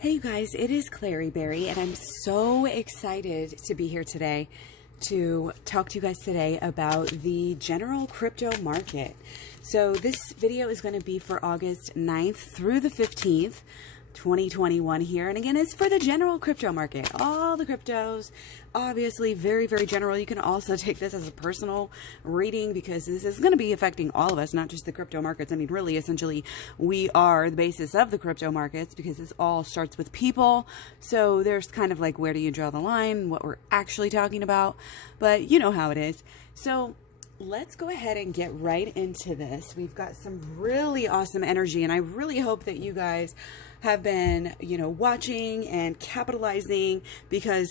Hey you guys, it is Clary Berry, and I'm so excited to be here today to talk to you guys today about the general crypto market. So this video is going to be for August 9th through the 15th, 2021 here. And again, it's for the general crypto market, all the cryptos, obviously very, very general. You can also take this as a personal reading because this is going to be affecting all of us, not just the crypto markets. I mean, really, essentially, we are the basis of the crypto markets because this all starts with people. So there's kind of like, where do you draw the line, what we're actually talking about, but you know how it is. So let's go ahead and get right into this. We've got some really awesome energy, and I really hope that you guys have been, watching and capitalizing, because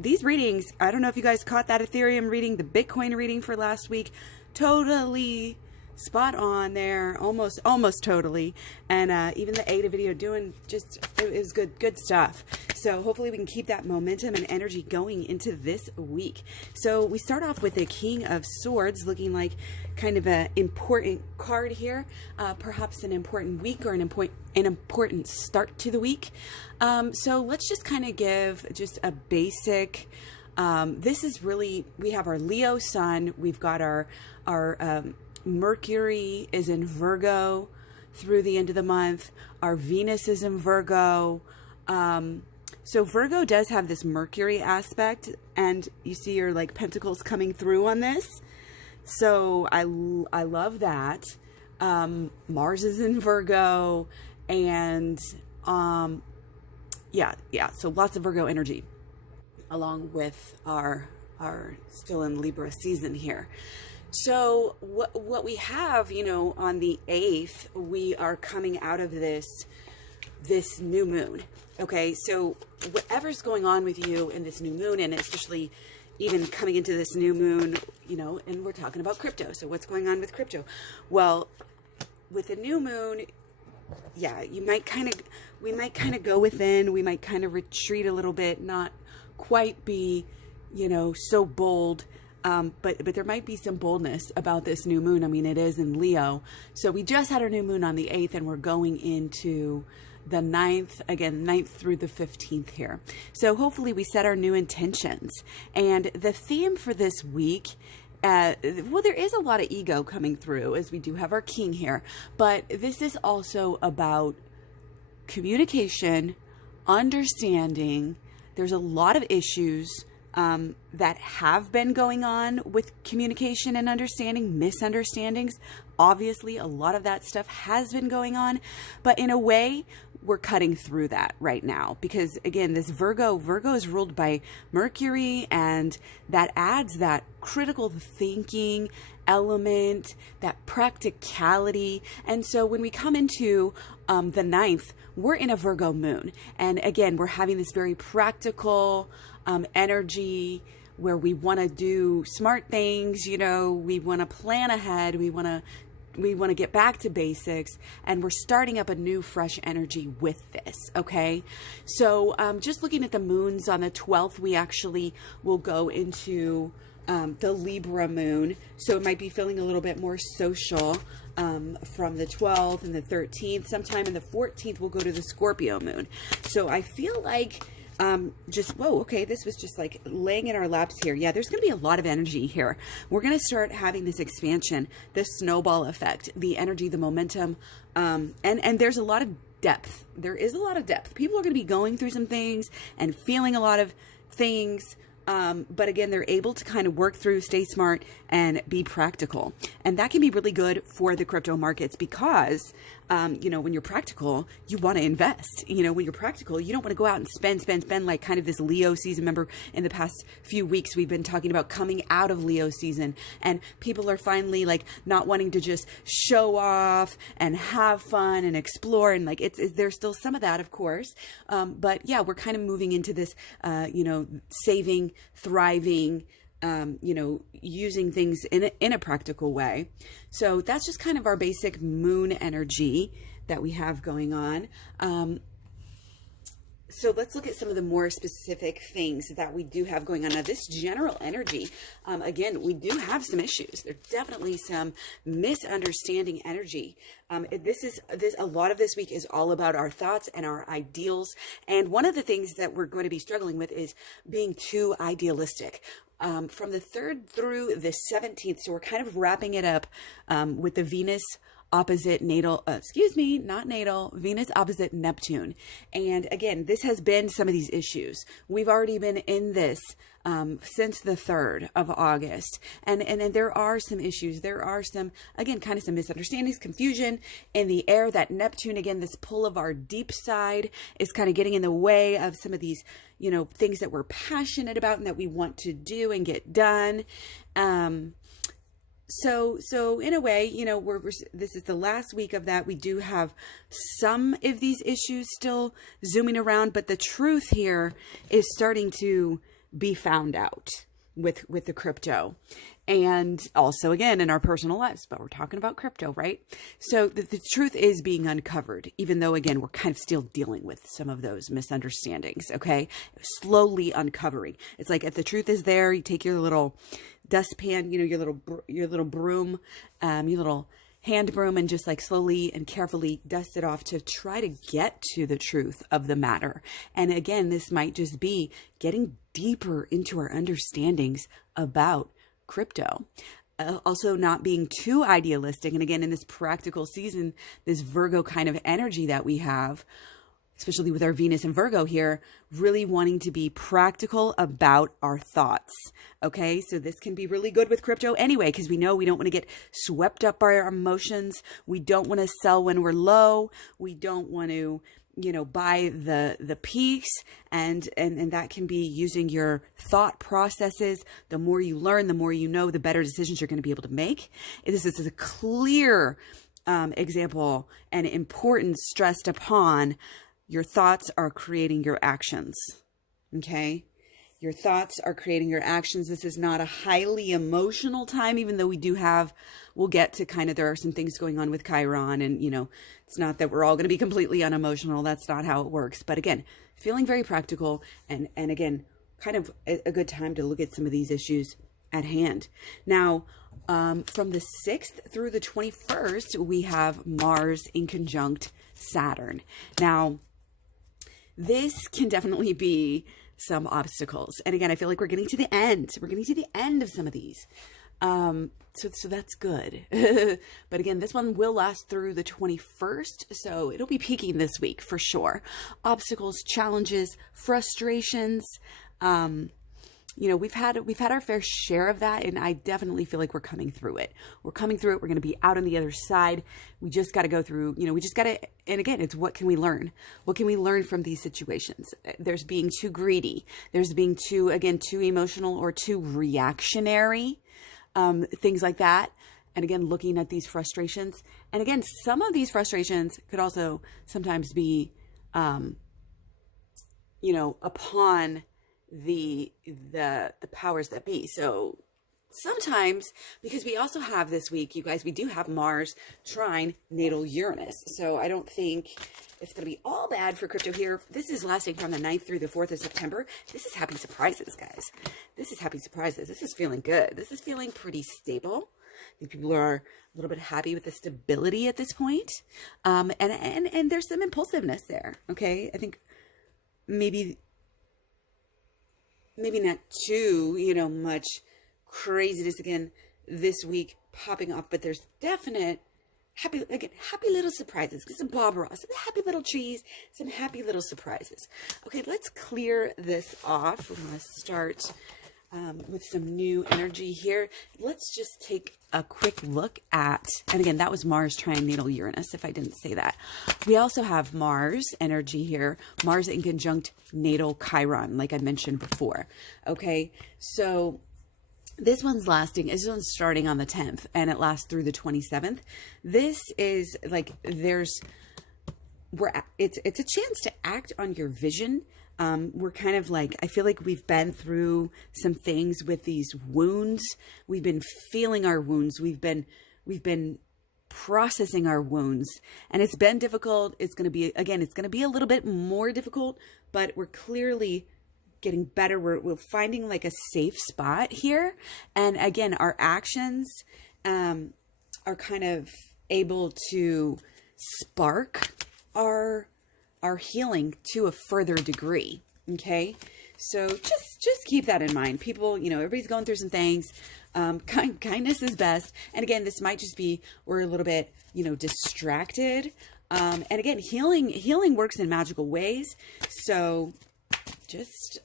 these readings, I don't know if you guys caught that Ethereum reading, the Bitcoin reading for last week, totally spot on there, almost totally. And even the ADA video doing it was good stuff. So hopefully we can keep that momentum and energy going into this week. So we start off with the King of Swords, looking like kind of an important card here, perhaps an important week or an important start to the week. So let's just kind of give just a basic, this is really, we have our Leo sun, we've got our Mercury is in Virgo through the end of the month. Our Venus is in Virgo. So Virgo does have this Mercury aspect, and you see your like pentacles coming through on this. So I love that. Mars is in Virgo, and yeah. So lots of Virgo energy, along with our still in Libra season here. So what we have, on the 8th, we are coming out of this new moon. Okay, so whatever's going on with you in this new moon, and especially even coming into this new moon, and we're talking about crypto. So what's going on with crypto? Well, with the new moon, yeah, we might kind of go within, we might kind of retreat a little bit, not quite be, so bold. But there might be some boldness about this new moon. I mean, it is in Leo. So we just had our new moon on the 8th, and we're going into the 9th, again, 9th through the 15th here. So hopefully we set our new intentions. And the theme for this week, well, there is a lot of ego coming through, as we do have our king here. But this is also about communication, understanding. There's a lot of issues that have been going on with communication and understanding, misunderstandings. Obviously, a lot of that stuff has been going on, but in a way, we're cutting through that right now because, again, this Virgo is ruled by Mercury, and that adds that critical thinking element, that practicality. And so when we come into the 9th, we're in a Virgo moon. And again, we're having this very practical energy where we want to do smart things, we want to plan ahead, we want to get back to basics, and we're starting up a new fresh energy with this. Okay, so just looking at the moons, on the 12th we actually will go into the Libra moon, so it might be feeling a little bit more social from the 12th and the 13th. Sometime in the 14th we'll go to the Scorpio moon. So I feel like whoa, okay, this was just like laying in our laps here. Yeah, there's going to be a lot of energy here. We're going to start having this expansion, this snowball effect, the energy, the momentum, and there's a lot of depth. There is a lot of depth. People are going to be going through some things and feeling a lot of things. But again, they're able to kind of work through, stay smart, and be practical. And that can be really good for the crypto markets because, when you're practical, you want to invest. When you're practical, you don't want to go out and spend like kind of this Leo season. Remember, in the past few weeks, we've been talking about coming out of Leo season, and people are finally like not wanting to just show off and have fun and explore. And like, there's still some of that, of course. But yeah, we're kind of moving into this, saving, thriving, using things in a practical way. So that's just kind of our basic moon energy that we have going on. So let's look at some of the more specific things that we do have going on. Now, this general energy, again, we do have some issues. There's definitely some misunderstanding energy. A lot of this week is all about our thoughts and our ideals. And one of the things that we're going to be struggling with is being too idealistic. From the 3rd through the 17th, so we're kind of wrapping it up with the Venus opposite natal, Venus opposite Neptune. And again, this has been some of these issues. We've already been in this since the 3rd of August. And there are some issues. There are some, again, kind of some misunderstandings, confusion in the air. That Neptune, again, this pull of our deep side is kind of getting in the way of some of these, things that we're passionate about and that we want to do and get done. So in a way, this is the last week of that. We do have some of these issues still zooming around, but the truth here is starting to be found out with the crypto, and also again in our personal lives, but we're talking about crypto, right? So the truth is being uncovered, even though again, we're kind of still dealing with some of those misunderstandings. Okay. Slowly uncovering. It's like, if the truth is there, you take your little dustpan, your little broom, your little hand broom, and just like slowly and carefully dust it off to try to get to the truth of the matter. And again, this might just be getting deeper into our understandings about crypto. Also not being too idealistic. And again, in this practical season, this Virgo kind of energy that we have, especially with our Venus and Virgo here, really wanting to be practical about our thoughts. Okay, so this can be really good with crypto anyway, because we know we don't want to get swept up by our emotions. We don't want to sell when we're low. We don't want to, buy the peaks, and that can be using your thought processes. The more you learn, the more you know, the better decisions you're going to be able to make. This is a clear example and importance stressed upon. Your thoughts are creating your actions. Okay. Your thoughts are creating your actions. This is not a highly emotional time, even though we'll get to there are some things going on with Chiron, and, it's not that we're all going to be completely unemotional. That's not how it works. But again, feeling very practical, and again, kind of a good time to look at some of these issues at hand. Now, from the 6th through the 21st, we have Mars in conjunct Saturn. Now, this can definitely be some obstacles. And again, I feel like we're getting to the end. We're getting to the end of some of these. So that's good. But again, this one will last through the 21st. So it'll be peaking this week for sure. Obstacles, challenges, frustrations. We've had our fair share of that, and I definitely feel like we're coming through it. We're coming through it. We're going to be out on the other side. We just got to go through, and again, it's what can we learn? What can we learn from these situations? There's being too greedy. There's being too emotional or too reactionary, things like that. And again, looking at these frustrations. And again, some of these frustrations could also sometimes be, upon the powers that be. So sometimes, because we also have this week, you guys, we do have Mars trine natal Uranus. So I don't think it's going to be all bad for crypto here. This is lasting from the 9th through the 4th of September. This is happy surprises, guys. This is happy surprises. This is feeling good. This is feeling pretty stable. I think people are a little bit happy with the stability at this point. And there's some impulsiveness there. Okay. I think maybe not too, much craziness again this week popping off, but there's definite happy little surprises. Some Bob Ross, some happy little trees, some happy little surprises. Okay, let's clear this off. We're going to start with some new energy here. Let's just take a quick look at, and again, that was Mars trine natal Uranus, if I didn't say that. We also have Mars energy here, Mars in conjunct natal Chiron, like I mentioned before. Okay, so this one's starting on the 10th, and it lasts through the 27th. This is like, it's a chance to act on your vision. We're kind of like, I feel like we've been through some things with these wounds. We've been feeling our wounds. We've been processing our wounds. And it's been difficult. It's going to be, again, it's going to be a little bit more difficult, but we're clearly getting better. We're finding like a safe spot here. And again, our actions are kind of able to spark our healing to a further degree. Okay. So just keep that in mind. People, everybody's going through some things. Kindness is best. And again, this might just be, we're a little bit, distracted. And again, healing works in magical ways. So just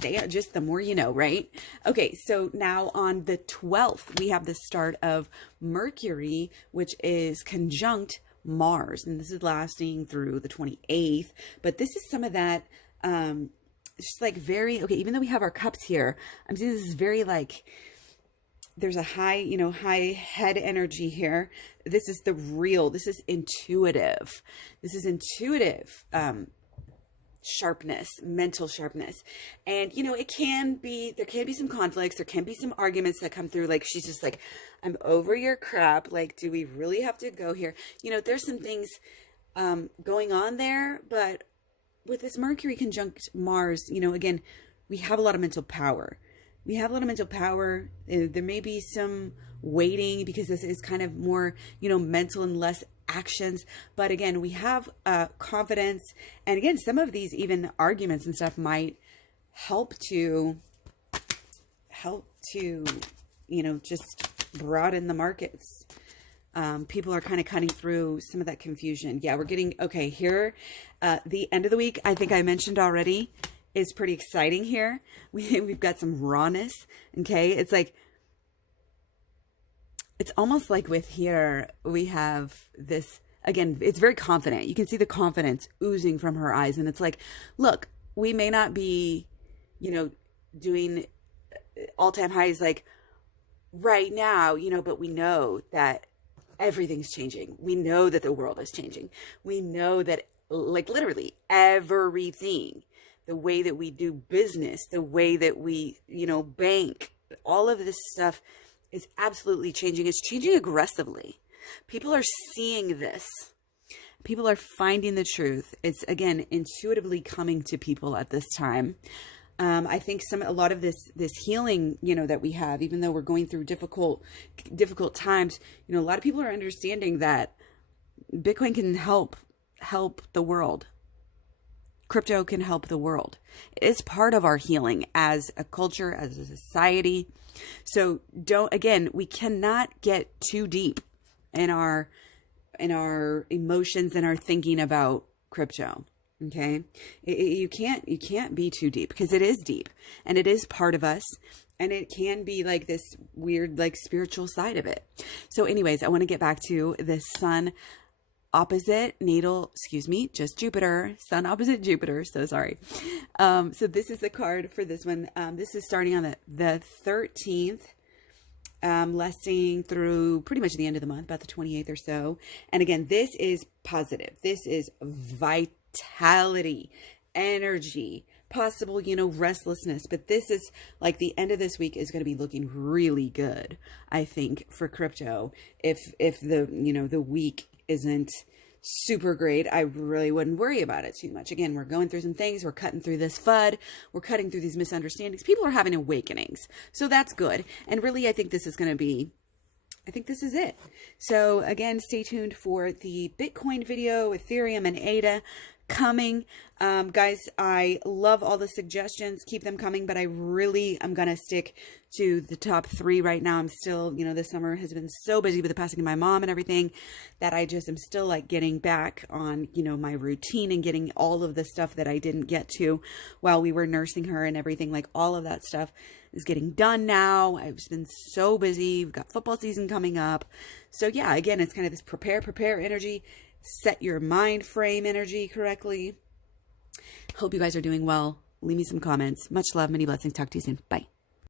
the more you know, right? Okay. So now on the 12th, we have the start of Mercury, which is conjunct Mars. And this is lasting through the 28th, but this is some of that, it's just like very, okay, even though we have our cups here, I'm seeing this is very like, there's a high, high head energy here. This is this is intuitive. This is intuitive, sharpness, mental sharpness. And, there can be some conflicts. There can be some arguments that come through. Like, she's just like, I'm over your crap. Like, do we really have to go here? There's some things, going on there, but with this Mercury conjunct Mars, again, we have a lot of mental power. There may be some waiting because this is kind of more, mental and less actions. But again, we have confidence. And again, some of these even arguments and stuff might help to, just broaden the markets. People are kind of cutting through some of that confusion. Yeah, we're getting, okay, here, the end of the week, I think I mentioned already, is pretty exciting here. We've got some rawness, okay? It's like, it's almost like with here, we have this, again, it's very confident. You can see the confidence oozing from her eyes. And it's like, look, we may not be, doing all-time highs like right now, but we know that everything's changing. We know that the world is changing. We know that, like, literally everything, the way that we do business, the way that we, bank, all of this stuff is absolutely changing. It's changing aggressively. People are seeing this. People are finding the truth. It's, again, intuitively coming to people at this time. I think a lot of this healing, that we have, even though we're going through difficult times, a lot of people are understanding that Bitcoin can help the world. Crypto can help the world. It's part of our healing as a culture, as a society. So we cannot get too deep in our emotions and our thinking about crypto. Okay. You can't be too deep because it is deep and it is part of us, and it can be like this weird, like, spiritual side of it. So anyways, I want to get back to the sun opposite just Jupiter, sun opposite Jupiter. So sorry. So this is the card for this one. This is starting on the 13th, lasting through pretty much the end of the month, about the 28th or so. And again, this is positive. This is vitality, energy, possible, restlessness. But this is like the end of this week is going to be looking really good, I think, for crypto. If the, the week isn't super great, I really wouldn't worry about it too much. Again, we're going through some things. We're cutting through this FUD. We're cutting through these misunderstandings. People are having awakenings. So that's good. And really, I think this is it. So again, stay tuned for the Bitcoin video, Ethereum, and ADA coming. Guys, I love all the suggestions. Keep them coming, but I really am going to stick to the top 3 right now. I'm still, this summer has been so busy with the passing of my mom and everything that I just am still like getting back on, my routine and getting all of the stuff that I didn't get to while we were nursing her and everything. Like, all of that stuff is getting done now. I've just been so busy. We've got football season coming up. So yeah, again, it's kind of this prepare energy. Set your mind frame energy correctly. Hope you guys are doing well. Leave me some comments. Much love, many blessings. Talk to you soon. Bye.